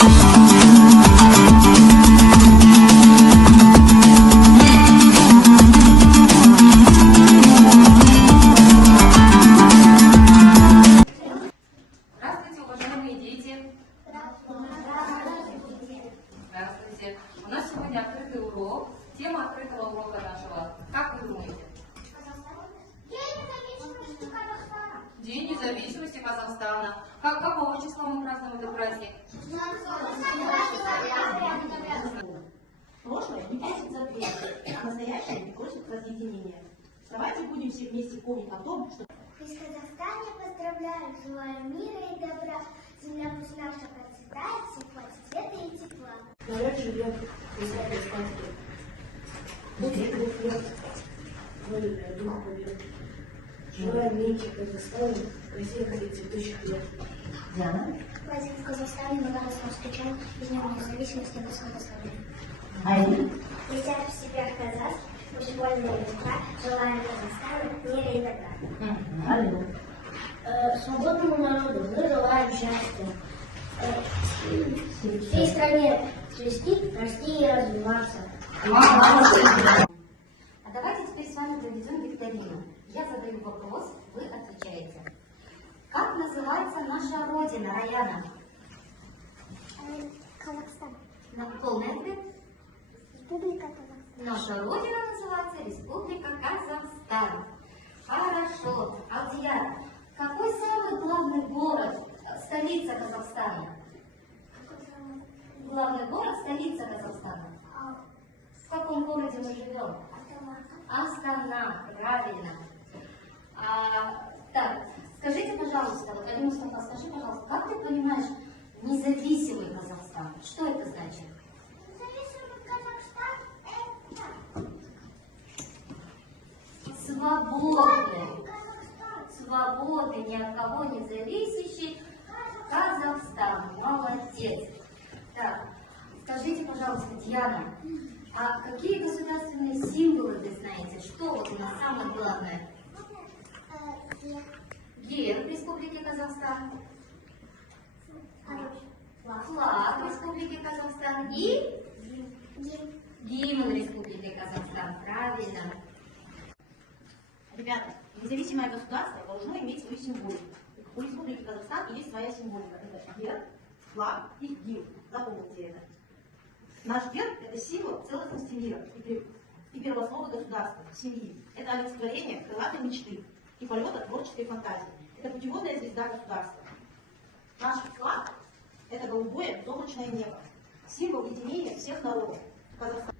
Здравствуйте, уважаемые дети! Здравствуйте! У нас сегодня открытый урок. Тема открытого урока нашего. Как вы думаете? День независимости Казахстана. Какого числа мы празднуем этот праздник? Прошлое не просит запрета, а настоящее не просит разъединения. Давайте будем все вместе помнить о том, что... Из Казахстана поздравляю, желаю мира и добра. Земля пусть наша процветает, все хватит света и тепла. Народ живет, высокой сказки. Будет хлеб, воля дух побед. Желаю меньше Казахстана, красивых и цветущих лет. Диана? Праздник в Казахстане много раз мы встречаем, с Днем независимости нас благословляем. Айли? Летят в степях казахских, пусть вольные ветра, желаем Казахстану мира и добра. Алло. Свободному народу мы желаем счастья. Всей стране цвести, расти и развиваться. А давайте теперь с вами проведем викторину. Я задаю вопрос, вы отвечаете. Как называется наша родина, Раяна? Казахстан. На полный ответ. Республика Казахстан. Наша родина называется Республика Казахстан. Хорошо. Алдияр, какой самый главный город, столица Казахстана? Главный город, столица Казахстана. В каком городе мы живем? Астана, правильно. Так, скажите, пожалуйста, вот, Алина Мустафа, скажи, пожалуйста, как ты понимаешь независимый Казахстан? Что это значит? Независимый Казахстан это Свободный. Свободный, ни от кого не зависящий Казахстан. Молодец. Так, скажите, пожалуйста, Диана, а какие государственные символы вы знаете? Что вот у нас самое главное? Герб Республики Казахстан, флаг Республики Казахстан и гимн Республики Казахстан. Правильно. Ребята, независимое государство должно иметь свою символику. У Республики Казахстан есть своя символика. Это герб, флаг и гимн. Запомните это. Наш герб – это символ целостности мира и первооснова государства, семьи. Это олицетворение крылатой мечты и полета творческой фантазии. Это путеводная звезда государства. Наш флаг – это голубое солнечное небо, символ единения всех народов Казахстана.